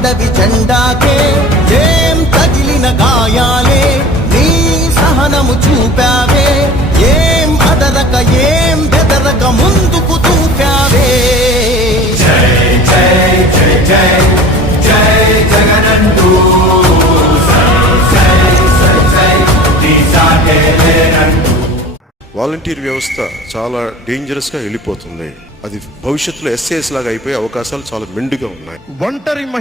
పైదవి జెండాకే ఏం తగిలిన గాయాలే నీ సహనము చూపావే ఏం అదరక ఏం బెదరక ముందుకు చూపావే జై జై జై జై జై జగనంటూ వాలంటీర్ వ్యవస్థ చాలా డేంజరస్గా వెళ్ళిపోతుంది. అది భవిష్యత్తులో ఎస్ఏఎస్ లాగా అయిపోయే అవకాశాలు చాలా మెండుగా ఉన్నాయి. ఒంటరి